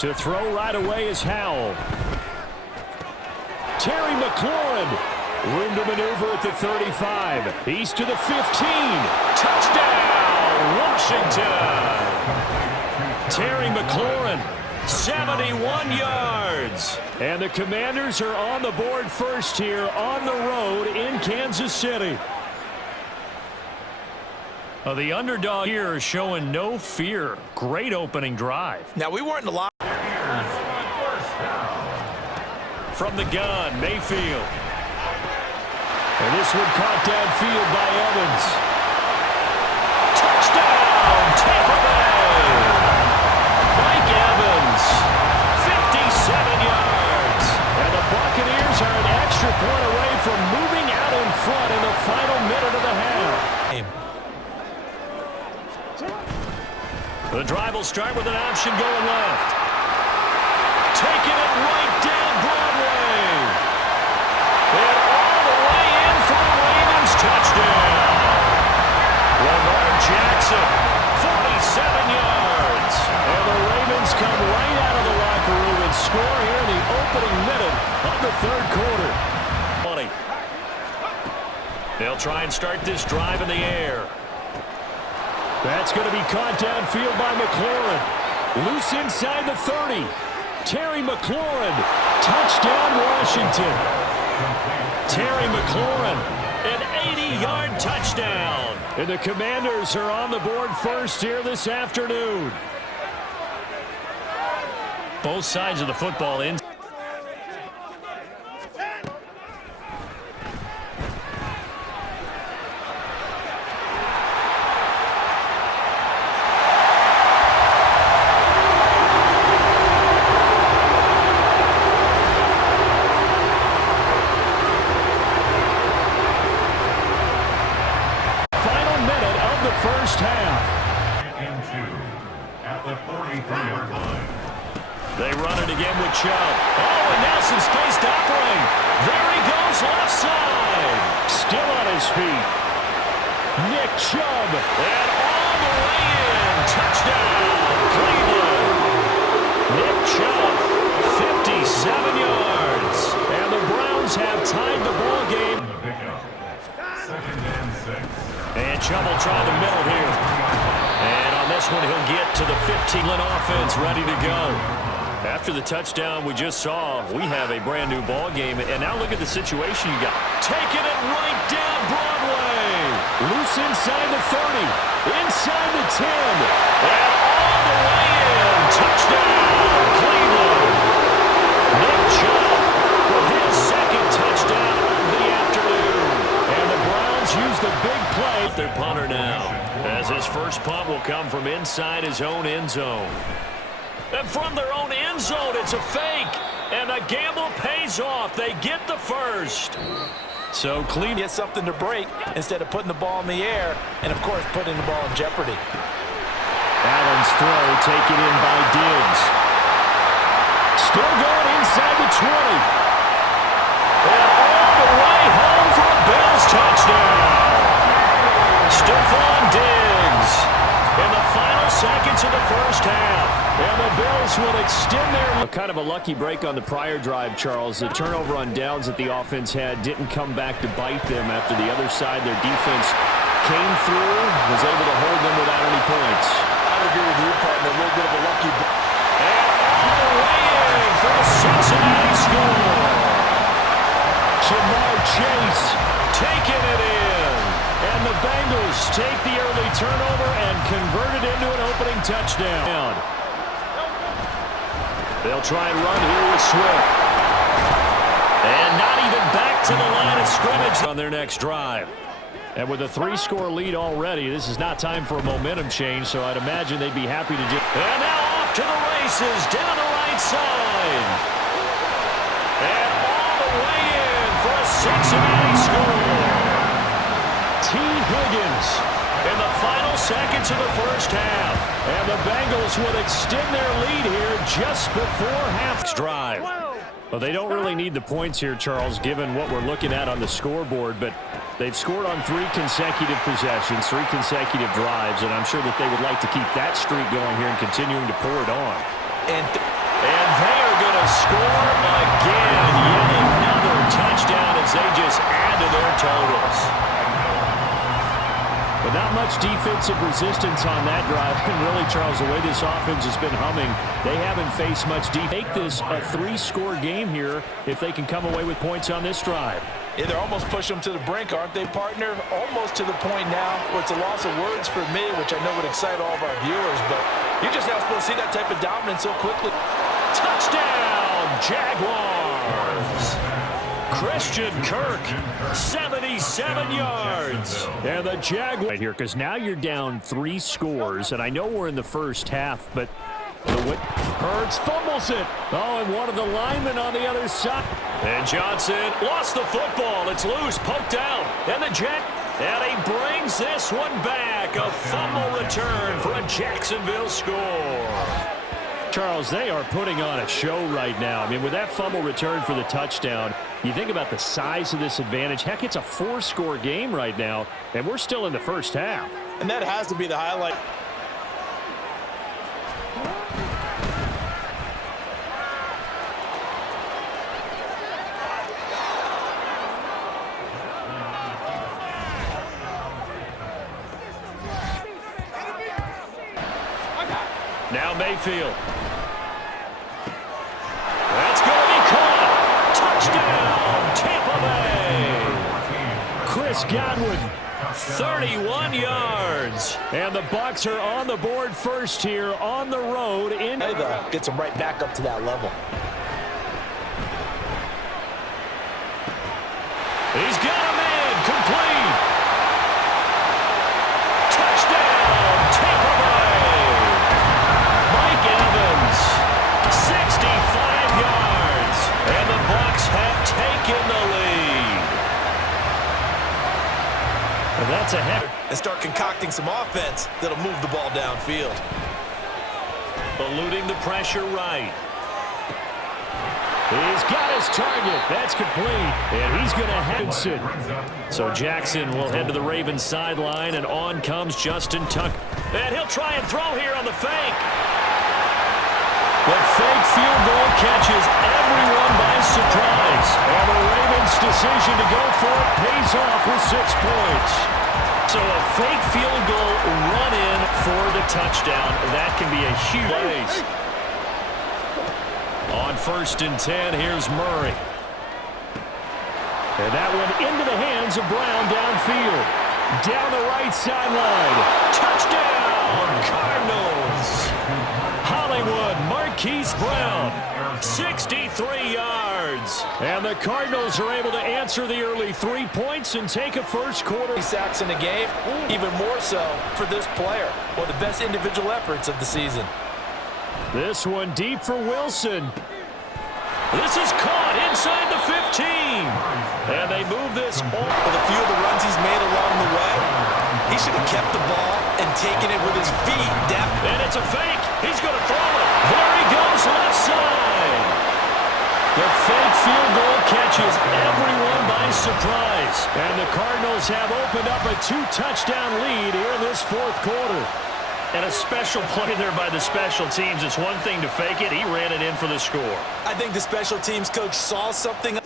To throw right away is Howell. Terry McLaurin. Room to maneuver at the 35. He's to the 15. Touchdown, Washington. Terry McLaurin, 71 yards. And the Commanders are on the board first here on the road in Kansas City. The underdog here is showing no fear. Great opening drive. Now, we weren't in the line. From the gun, Mayfield. And this one caught downfield by Evans. Touchdown, Tampa Bay. Mike Evans, 57 yards. And the Buccaneers are an extra point away from moving out in front in the final minute of the half. The drive will start with an option going left. Taking it right down Broadway. And all the way in for the Ravens touchdown. Lamar Jackson, 47 yards. And the Ravens come right out of the locker room and score here in the opening minute of the third quarter. 20. They'll try and start this drive in the air. That's going to be caught downfield by McLaurin. Loose inside the 30. Terry McLaurin. Touchdown, Washington. Terry McLaurin, an 80-yard touchdown. And the Commanders are on the board first here this afternoon. Both sides of the football in. First half. At the 43-yard line. They run it again with Chubb. Oh, and now some space to operate. There he goes, left side. Still on his feet. Nick Chubb. And all the way in. Touchdown, Cleveland. Nick Chubb, 57 yards. And the Browns have tied the ball game. Second and 6. And Chubb will try the middle here. And on this one, he'll get to the 15-line offense ready to go. After the touchdown we just saw, we have a brand-new ball game. And now look at the situation you got. Taking it right down Broadway. Loose inside the 30. Inside the 10. And all the way in. Touchdown, Cleveland. Nick Chubb with his second touchdown of the afternoon. And the Browns use the big play. Their punter now, as his first punt will come from inside his own end zone. And from their own end zone, it's a fake. And the gamble pays off. They get the first. So Cleveland Get something to break instead of putting the ball in the air and, of course, putting the ball in jeopardy. Allen's throw taken in by Diggs. Still going inside the 20. And all the way home for a Bills touchdown. Stephon Diggs in the final seconds of the first half. And the Bills will extend their... Kind of a lucky break on the prior drive, Charles. The turnover on downs that the offense had didn't come back to bite them after the other side. Their defense came through, was able to hold them without any points. I would agree with you, partner. A little bit of a lucky break. And all the way in for the Cincinnati score. Jamar Chase taking it in. And the Bengals take the early turnover and convert it into an opening touchdown. They'll try and run here with Swift. And not even back to the line of scrimmage on their next drive. And with a 3-score lead already, this is not time for a momentum change, so I'd imagine they'd be happy to just... And now off to the races, down the right side. And all the way in for a Cincinnati score. T. Higgins in the final seconds of the first half. And the Bengals would extend their lead here just before half drive. Well, they don't really need the points here, Charles, given what we're looking at on the scoreboard, but they've scored on 3 consecutive possessions, 3 consecutive drives, and I'm sure that they would like to keep that streak going here and continuing to pour it on. And And they are going to score again. Yet another touchdown as they just add to their totals. But not much defensive resistance on that drive. And really, Charles, the way this offense has been humming, they haven't faced much defense. Make this a 3-score game here if they can come away with points on this drive. Yeah, they're almost pushing them to the brink, aren't they, partner? Almost to the point now where it's a loss of words for me, which I know would excite all of our viewers, but you're just not supposed to see that type of dominance so quickly. Touchdown, Jaguars! Christian Kirk, 77 yards. And the Jaguars right here, because now you're down 3 scores, and I know we're in the first half, but Hurts fumbles it. Oh, and one of the linemen on the other side. And Johnson lost the football. It's loose, poked out. And the and he brings this one back. A fumble return for a Jacksonville score. Charles, they are putting on a show right now. I mean, with that fumble return for the touchdown, you think about the size of this advantage. Heck, it's a 4-score game right now, and we're still in the first half. And that has to be the highlight. Now Mayfield. That's going to be caught. Touchdown, Tampa Bay. Chris Godwin, 31 yards. And the Bucs are on the board first here on the road. Gets them right back up to that level. He's got a man complete. Touchdown, Tampa Bay. Mike Evans, 65 yards. And the Bucs have taken the lead. And that's a header. And start concocting some offense that'll move the ball downfield. Eluding the pressure right. He's got his target. That's complete. And he's going to head it. So Jackson will head to the Ravens sideline, and on comes Justin Tucker. And he'll try and throw here on the fake. The fake field goal catches everyone by surprise. And the Ravens' decision to go for it pays off with 6 points. So a fake field goal run in for the touchdown. That can be a huge place. On 1st and 10, here's Murray. And that one into the hands of Brown downfield. Down the right sideline. Touchdown, Cardinals. Hollywood, Marquise Brown, 63 yards. And the Cardinals are able to answer the early 3 points and take a first quarter. Sacks in the game, even more so for this player. One of the best individual efforts of the season. This one deep for Wilson. This is caught inside the 15. And they move this on. With a few of the runs he's made along the way, he should have kept the ball and taken it with his feet down. And it's a fake. He's going to throw it. There he goes, left side. The fake field goal catches everyone by surprise. And the Cardinals have opened up a 2-touchdown lead here in this 4th quarter. And a special play there by the special teams. It's one thing to fake it. He ran it in for the score. I think the special teams coach saw something.